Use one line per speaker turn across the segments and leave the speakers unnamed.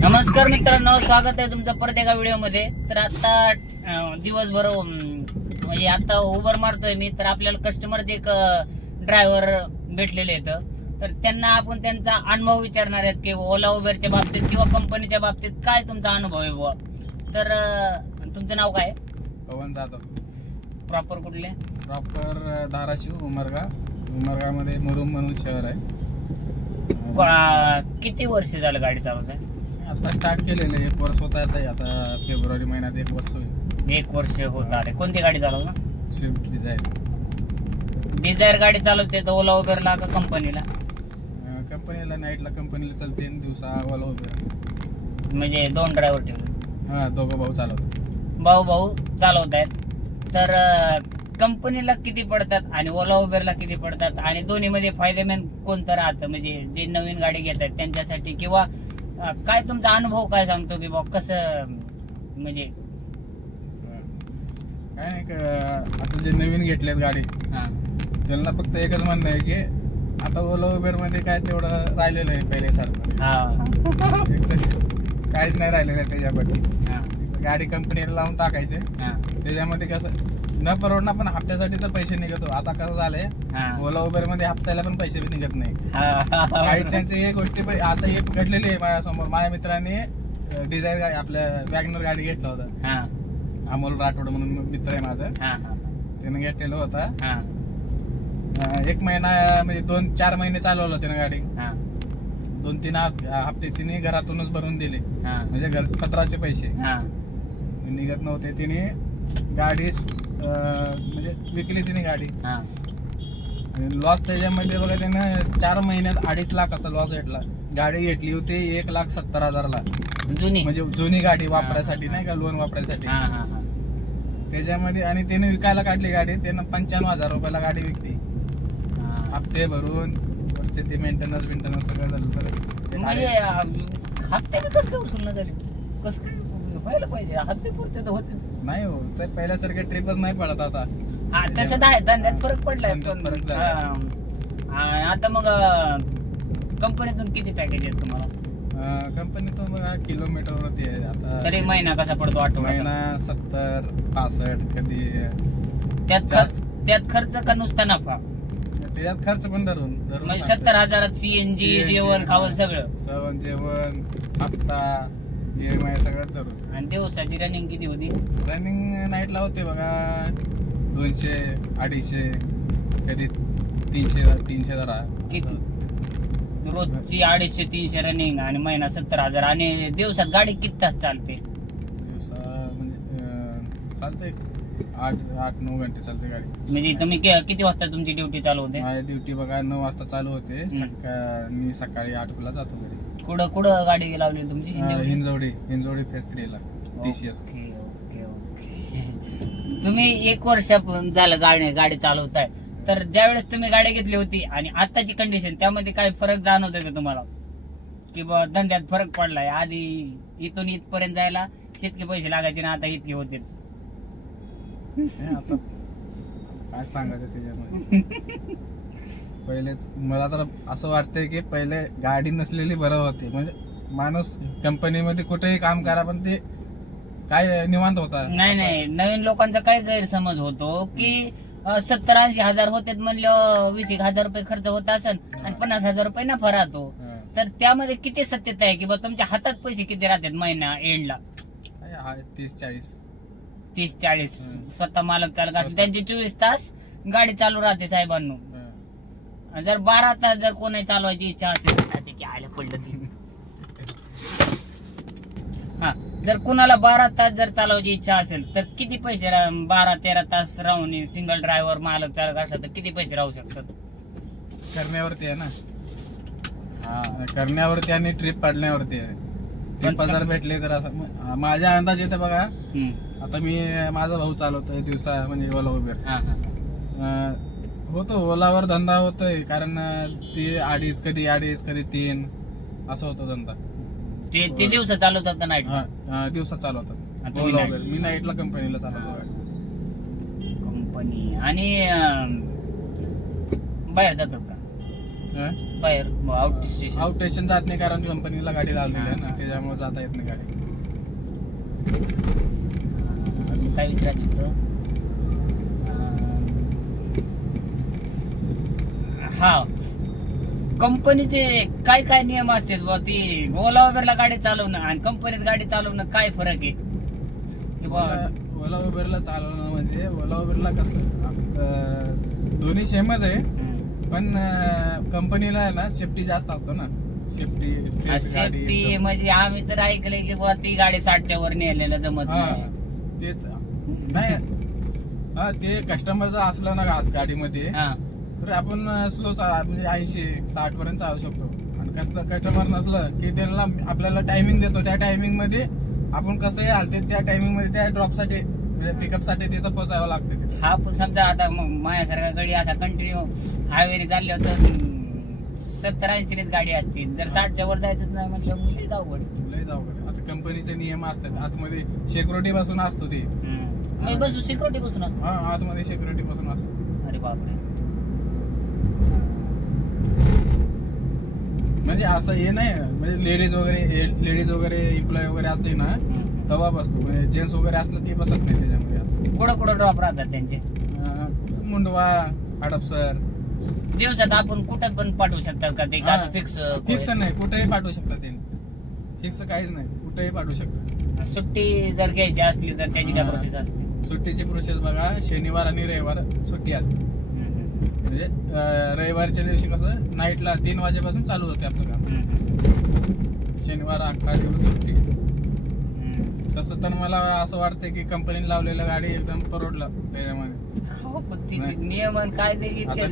नमस्कार मित्रांनो स्वागत आहे तुमचं परत एका व्हिडिओमध्ये. तर आता दिवसभर म्हणजे आता उबर मारतोय मी तर आपल्याला कस्टमरचे एक ड्रायव्हर भेटलेले आहेत. तर त्यांना आपण त्यांचा अनुभव विचारणार आहेत की ओला उबेरच्या बाबतीत किंवा कंपनीच्या बाबतीत काय तुमचा अनुभव आहे बुवा? तर तुमचं नाव काय
पवन जाधव.
प्रॉपर कुठले?
प्रॉपर धाराशिव उमरगा. उमरगामध्ये मुरुम म्हणून शहर आहे.
किती वर्ष झालं गाडी चालवत आहे
आता स्टार्ट केलेलं आहे. एक वर्ष होत आहे आता. फेब्रुवारी महिन्यात एक वर्ष होईल.
एक वर्ष होत आले. कोणती गाडी चालवता
स्विफ्ट डिझायर
डिझायर गाडी चालवते तर ओला उबेरला का कंपनीला?
कंपनीला नाईटला कंपनीला चालते आणि दिवसा वाला उभे
म्हणजे दोन ड्रायव्हर ठेवले
हां दोघं भाऊ चालवतात.
भाऊ भाऊ चालवत आहेत. तर कंपनीला किती पडतात आणि ओला उबेरला किती पडतात? आणि दोन्ही मध्ये फायदेमंद कोणतं राहतं? म्हणजे जे नवीन गाडी घेत आहेत त्यांच्यासाठी किंवा काय तुमचा अनुभव काय सांगतो की बा कसं म्हणजे?
काय नाही का आता जे नवीन घेतलेत गाडी
हा.
त्यांना फक्त एकच म्हणणं आहे की आता ओला उबेरमध्ये काय तेवढं राहिलेलं आहे पहिल्यासारखं.
हा.
एक तर काहीच नाही राहिलेलं आहे त्याच्यापैकी
हा.
गाडी कंपनीला लावून टाकायचे.
हा.
त्याच्यामध्ये कसं न परवडणार पण हप्त्यासाठी तर पैसे निघतो. आता कसं झालंय
हा.
ओला उबेरमध्ये हप्त्याला पण पैसे बी निघत नाही. काही त्यांचे हे गोष्टी आता हे घडलेली आहे माझ्यासमोर. माझ्या मित्राने डिझायर गाडी आपल्या वॅगनर गाडी घेतला होता. अमोल राठोड म्हणून मित्र आहे माझा. त्याने घेतलेला होता.
हा.
एक महिना म्हणजे दोन चार महिने चालवलं त्यानं गाडी.
हा.
दोन तीन हप- हप्ते तिने घरातूनच भरून दिले.
हा.
म्हणजे घर पत्राचे पैसे.
हा.
निघत नव्हते. तिने गाडी म्हणजे विकली तिने गाडी.
हा.
आणि लॉस त्याच्यामध्ये बघा त्यानं चार महिन्यात अडीच लाखाचा लॉस भेटला. गाडी घेतली होती एक लाख सत्तर हजारला.
जुनी.
म्हणजे जुनी गाडी वापरायसाठी नाही का लोन वापरायसाठी?
हा हा हा.
त्याच्यामध्ये आणि त्याने विकायला काढली गाडी त्यानं पंच्याण्णव हजार रुपयाला गाडी विकली.
हा.
हप्ते भरून वरचे ते मेंटेनन्स बिंटेनन्स सगळं झालं तर. ते
म्हणजे
गाडी-
अं, हप्त्याने कसं काय उचलणं झाली? कसं काय व्हायला पाहिजे? हप्ते पुरते तर होते.
नाही हो तर पहिल्यासारखे ट्रिपच नाही पडत आता
हा तसं तर आहे धंद्यात फरक पडलाय
धंद्यात
पण
फरक झालाय.
हा. आ- आता मग कंपनीतून किती पॅकेज आहेत तुम्हाला
कंपनीतून बघा किलोमीटरवरती आहे आता
तरी महिना कसा पडतो आठवडा
महिना सत्तर पासष्ट कधी
त्यात खर्च त्यात खर्च का नुसता नफा
त्याच्यात खर्च पण धरून धरून
म्हणजे. सत्तर हजारात सीएनजी
CNG,
जेवण खावण
हा.
सगळं
सवन जेवण हप्ता एम आय सगळं धरून.
आणि दिवसाची रनिंग किती होती?
रनिंग नाईटला होते बघा दोनशे अडीचशे कधी तीनशे तीनशे जरा.
किती? रोजची अडीचशे तीनशे रनिंग आणि महिना सत्तर हजार. आणि दिवसात गाडी किती तास चालते?
दिवसा म्हणजे अं, चालते. आठ आठ नऊ घंटे चालते गाडी.
म्हणजे तुम्ही कि- किती वाजता तुमची ड्युटी चालू होते?
माझी ड्युटी बघा नऊ वाजता चालू होते. सकाळ मी सकाळी आठला जातो घरी.
कुठं कुठं गाडी लावली तुमची?
हिंजवडी? हिंजवडी फेस थ्रीला टीसीएस
ओके ओके ओके. तुम्ही एक वर्ष झालं गाडी गाडी चालवताय. तर ज्यावेळेस तुम्ही गाडी घेतली होती आणि आताची कंडिशन त्यामध्ये काय फरक जाणवतोय का तुम्हाला? की बा धंद्यात फरक पडलाय. आधी इथून इथपर्यंत जायला इतके पैसे लागायचे ना आता इतके होते
काय सांगायचं त्याच्यामध्ये? पहिलेच मला तर असं वाटतंय की पहिले गाडी नसलेली बरं होते. म्हणजे माणूस कंपनीमध्ये कुठेही काम करा पण ते काय निवांत होता.
नाही नाही. नवीन लोकांचा काय गैरसमज होतो की सत्तर ऐंशी हजार होते म्हणलं वीस एक हजार रुपये खर्च होत असेल आणि पन्नास हजार रुपये नफा राहतो.
हा.
तर त्यामध्ये किती सत्यता आहे की बा तुमच्या हातात पैसे किती राहतात महिना एंडला?
तीस चाळीस.
तीस चाळीस. स्वतः मालक चालक असेल. त्यांची चोवीस तास गाडी चालू राहते साहेबांनो. आणि जर बारा तास जर कोणी चालवायची इच्छा असेल आता त्याची आयला पडलं ते. हा जर कुणाला बारा तास जर चालवायची इच्छा असेल तर किती पैसे बारा तेरा तास राहून सिंगल ड्रायव्हर मालक चालक असला तर किती पैसे राहू शकतात?
करण्यावरती आहे ना.
हा
करण्यावरती आणि ट्रिप काढण्यावरती आहे. ट्रिप जर भेटले तर असं माझ्या अंदाज येते बघा. आता मी माझा भाऊ चालवतोय दिवसा म्हणजे ओला उबेर. होतो ओलावर धंदा होतोय कारण ते अडीच कधी अडीच कधी तीन असं होतो धंदा.
ते ते दिवस चालवतात का नाईट
हा, दिवसात चालवतात
आणि तुम्ही
ओला
night?
उबेर मी नाईटला कंपनीला चालवतो.
कंपनी आणि अं, बाहेर जातात का?
हं?
बाहेर आउट स्टेशन
आउट स्टेशन जात नाही कारण कंपनीला गाडी लावलेली आहे ना त्याच्यामुळे जाता येत नाही गाडी.
काय विचारायचं होतं? हा. कंपनीचे काय काय नियम असतात बुवा ती ओला उबेरला गाडी चालवणं आणि कंपनीत गाडी चालवणं काय फरक आहे? की बुवा,
ओला ओला उबेरला चालवणं म्हणजे ओला उबेरला कसं दोन्ही सेमच आहे
हम्म.
पण कंपनीला आहे ना सेफ्टी जास्त असतो ना. सेफ्टी
सेफ्टी म्हणजे आम्ही तर ऐकलंय की बुवा ती गाडी साठच्या वर नेलेलं जमत
हा
नाही.
ते नाही हा ते कस्टमरचं असलं ना गा- गाडीमध्ये
हा.
तर आपण स्लो म्हणजे ऐंशी साठ पर्यंत चालू शकतो. आणि कसलं कस्टमर नसलं की त्यांना आपल्याला टायमिंग देतो. त्या टायमिंगमध्ये आपण कसंही हालते त्या टायमिंगमध्ये त्या ड्रॉपसाठी म्हणजे पिकअपसाठी तिथं पोहोचावं लागते ते.
हा पण समजा आता माझ्यासारखा गाडी असा कंटिन्यू हायवे चालले होतं सत्तर ऐंशीच गाडी असते. जर साठच्या वर जायचं नाही म्हणलं लई अवघड
लय जाऊ आता कंपनीचे नियम असतात. आतमध्ये सिक्युरिटी पासून असतो ते.
बसू सिक्युरिटी बसून असतो.
हा आतमध्ये सिक्युरिटी पासून असतो.
अरे बापरे.
म्हणजे असं हे नाही म्हणजे लेडीज वगैरे लेडीज वगैरे एम्प्लॉय वगैरे असले ना तेव्हा बसतो म्हणजे जेंट्स वगैरे असलं की बसत नाही त्याच्यामध्ये.
कुठं कुठं ड्रॉप राहतात त्यांचे?
मुंडवा हडपसर.
दिवसात आपण कुठं पण पाठवू शकतात का ते. फिक्स
फिक्स नाही कुठेही पाठवू शकतात ते. फिक्स काहीच नाही कुठेही पाठवू शकतात.
सुट्टी जर घ्यायची असली तर त्याची काय. प्रोसेस असते?
सुट्टीची प्रोसेस बघा शनिवार आणि रविवार सुट्टी असते. म्हणजे रविवारच्या दिवशी कसं नाईटला तीन वाजेपासून चालू होते आपलं काम. शनिवार अख्खा दिवस सुट्टी. तसं तर मला असं वाटतं की कंपनीने लावलेलं गाडी एकदम परवडलं त्याच्यामध्ये.
हो, नियमन काय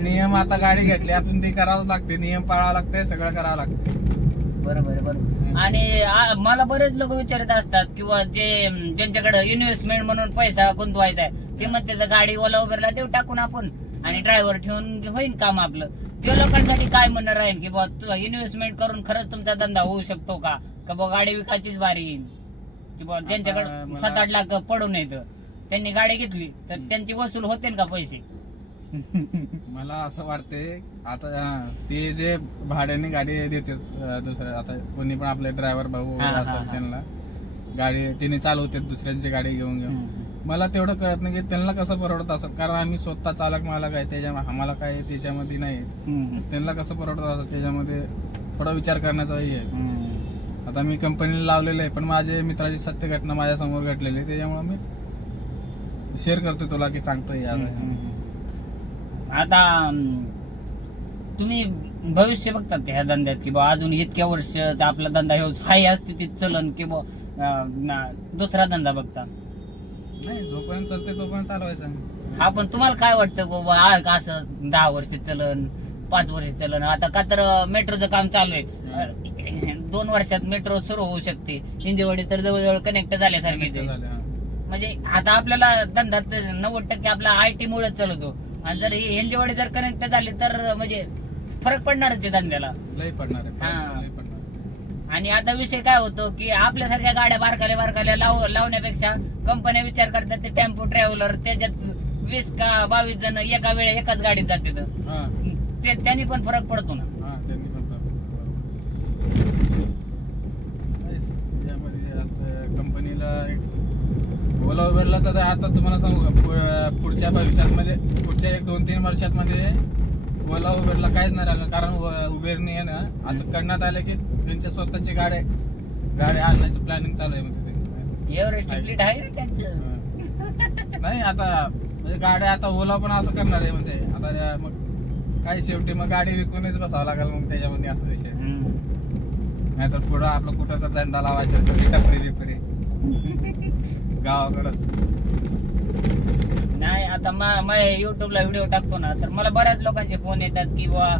नियम आता गाडी घेतली आपण ते करावंच लागते. नियम पाळावं लागते सगळं करावं लागतं
बरोबर बरोबर. आणि मला बरेच लोक विचारत असतात किंवा जे ज्यांच्याकडे इन्व्हेस्टमेंट म्हणून पैसा गुंतवायचा आहे ते म्हणते गाडी ओला उबेरला देऊ टाकून आपण. आणि ड्रायव्हर ठेवून होईन काम आपलं. ते लोकांसाठी काय म्हणणं राहील की बाबा इन्व्हेस्टमेंट करून खरंच तुमचा धंदा होऊ शकतो का? का बाबा गाडी विकायचीच बारी येईल की बाबा ज्यांच्याकडे सात आठ लाख पडून येत त्यांनी गाडी घेतली तर त्यांची वसूल होते का पैसे?
मला असं वाटते आता ते जे भाड्याने गाडी देते दुसऱ्या आता कोणी पण आपले ड्रायव्हर भाऊ असतात. त्यांना गाडी तिने चालवते दुसऱ्यांची गाडी घेऊन घेऊन मला तेवढं कळत नाही की त्यांना कसं परवडत असं. कारण आम्ही स्वतः चालक मालक आहे त्याच्यामुळे आम्हाला काय त्याच्यामध्ये नाही. त्यांना कसं परवडत असं त्याच्यामध्ये थोडा विचार करण्याचा हे आहे. आता मी कंपनीला लावलेलं आहे पण माझे मित्राची सत्य घटना माझ्यासमोर घडलेली आहे त्याच्यामुळे मी शेअर करतो तुला की सांगतोय
आता तुम्ही भविष्य बघतात ह्या धंद्यात? की बा अजून इतक्या वर्ष आपला धंदा ह्यो हाय स्थितीत चलन की बा दुसरा धंदा बघता.
नाही जोपर्यंत चालते तोपर्यंत चालवायचं.
हा पण तुम्हाला काय वाटतं बाबा हा का असं दहा वर्ष चलन पाच वर्ष चलन? आता का तर मेट्रोचं काम चालू आहे. दोन वर्षात मेट्रो सुरू होऊ शकते. हिंजेवाडी तर जवळजवळ कनेक्ट झाल्यासारखीच आहे.
झाले, हा.
म्हणजे आता आपल्याला धंदा तर नव्वद टक्के आपला आय टी मुळेच चालवतो आणि जर हिंजेवाडी जर कनेक्ट झाली तर म्हणजे फरक पडणारच आहे धंद्याला.
लय पडणार आहे
हा.
लय पडणार
आणि आता विषय काय होतो की आपल्यासारख्या गाड्या बारकाल्या बारकाल्या लाव लावण्यापेक्षा कंपन्या विचार करतात ते टेम्पो ट्रॅव्हलर त्याच्यात वीस का बावीस जण एका वेळे एकाच गाडीत जाते ते त्यांनी पण फरक पडतो ना.
कंपनीला ओला उबेरला तर आता तुम्हाला सांगू का? पुढच्या भविष्यात म्हणजे पुढच्या एक दोन तीन वर्षात मध्ये ओला उबेरला काहीच नाही राहिलं. कारण उबेरने आहे ना असं करण्यात आलं की त्यांच्या स्वतःची गाड्या गाड्या आणण्याचं प्लॅनिंग चालू आहे म्हणजे
आहे ना त्यांचं.
नाही आता म्हणजे गाड्या आता ओला पण असं करणार आहे म्हणजे. आता मग काही शेवटी मग गाडी विकूनच बसावं लागेल मग त्याच्यामध्ये असा विषय. नाही तर पुढं आपलं कुठं तर धंदा लावायचा टपरी रिपरी गावाकडंच.
नाही आता मा युट्यूबला व्हिडिओ टाकतो ना तर मला बऱ्याच लोकांचे फोन येतात की बा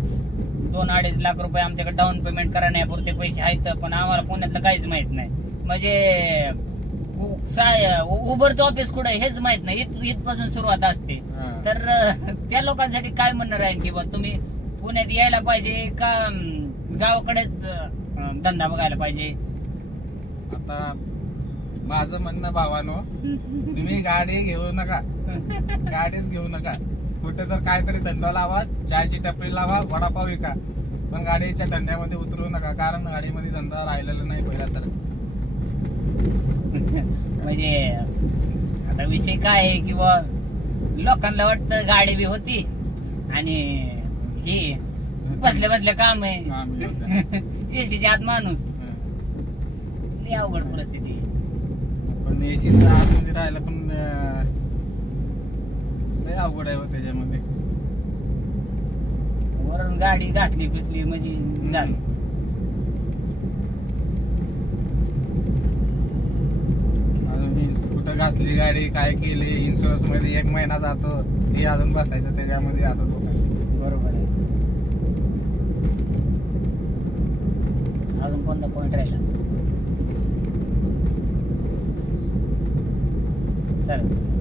दोन अडीच लाख रुपये आमच्याकडे डाऊन पेमेंट करण्यापुरते पैसे आहेत पण आम्हाला पुण्यातलं काहीच माहीत नाही. म्हणजे उबरचं ऑफिस कुठं हेच माहीत नाही. इथ इथपासून सुरुवात असते. तर त्या लोकांसाठी काय म्हणणं राहील की बा तुम्ही पुण्यात यायला पाहिजे का गावाकडेच धंदा बघायला पाहिजे?
आता माझं म्हणणं भावानो तुम्ही गाडी घेऊ नका. गाडीच घेऊ नका. कुठे तर काहीतरी धंदा लावा चायची टपरी लावा वडापाव विका. पण गाडीच्या धंद्यामध्ये उतरू नका कारण गाडीमध्ये धंदा राहिलेला नाही पहिल्यासारखा
म्हणजे आता विषय काय आहे किंवा लोकांना वाटतं गाडी बी होती आणि हे बसल्या बसल्या काम आहे. एसीच्या आत माणूस. अवघड परिस्थिती. आहे.
पण एसीचा आतमध्ये राहिलं पण लय अवघड आहे हो त्याच्यामध्ये.
वरून गाडी घातली पिसली म्हणजे झालं.
कुठं घासली गाडी काय केली इन्शुरन्समध्ये एक महिना जातो ती अजून बसायचं त्याच्यामध्ये आता
बरोबर आहे. अजून कोणता पॉइंट राहिला? चालेल